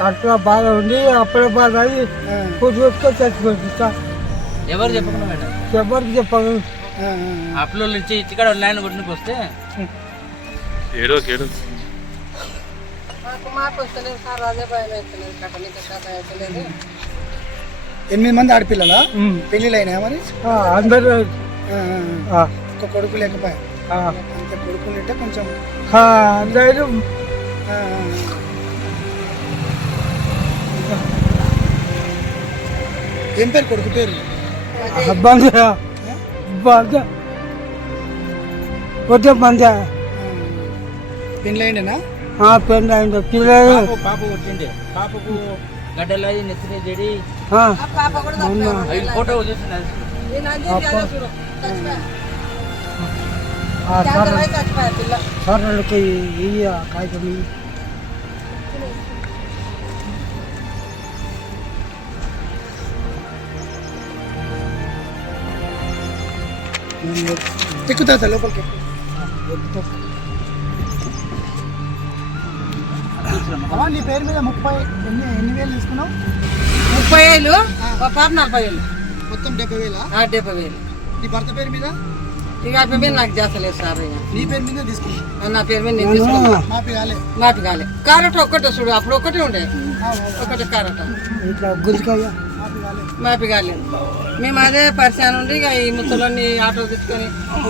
కట్టులో బాధ ఉండి అప్పుడే బాధ చచ్చిపోయింది సార్ ఎవరు చెప్పకుండా మేడం? ఎవరికి చెప్పదు అప్లో నుంచి ఇక్కడ ల్యాండ్ కొట్టుకు వస్తే? ఏడో ఏడో. ఎనిమిది మంది ఆడపిల్లలా? పెళ్ళిళ్ళు అయినాయా మరి? అందరూ ఒక కొడుకు లేకపోయా? ఆ, అంత కొడుకులు ఉంటే కొంచెం. ఏం పేరు కొడుకు పేరు? బంద బంద కొద్ది మంది పెళ్ళి అయిండేనా పెళ్ళి అయింది పిల్లలు పాప వచ్చింది పాపకు గడ్డలాయి నెత్తిన చెడి ఫోటో చూసిన సర్రలకి ఇయ్యి ఆ కాగితం. ఎక్కుతా సార్ లోపలికి. నీ పేరు మీద ముప్పై ఎన్ని ఎన్ని వేలు తీసుకున్నావు? ముప్పై వేలు ఒక పాప నలభై వేలు మొత్తం డెబ్బై వేలా? ఆ, డెబ్బై వేలు. నీ భర్త పేరు మీద? ఇక పేరు మీద నాకు చేస్తలేదు సార్ ఇక. నీ పేరు మీద తీసుకున్నావు ఆ, నా పేరు మీద నేను తీసుకున్నా. మాపి కాలే మాపి కాలే కారట ఒక్కటే చూడు అప్పుడు ఒకటే ఉండే. ఒకటే కారట. ఇట్లా గుంజుకాయ మాపి కాలేదు మేము అదే పరిచయం నుండి ఇక ఈ ముసలోని ఆటో తీసుకొని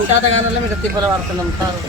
శాతగానంలో మీరు తిప్పలు పడుతున్నాం సార్.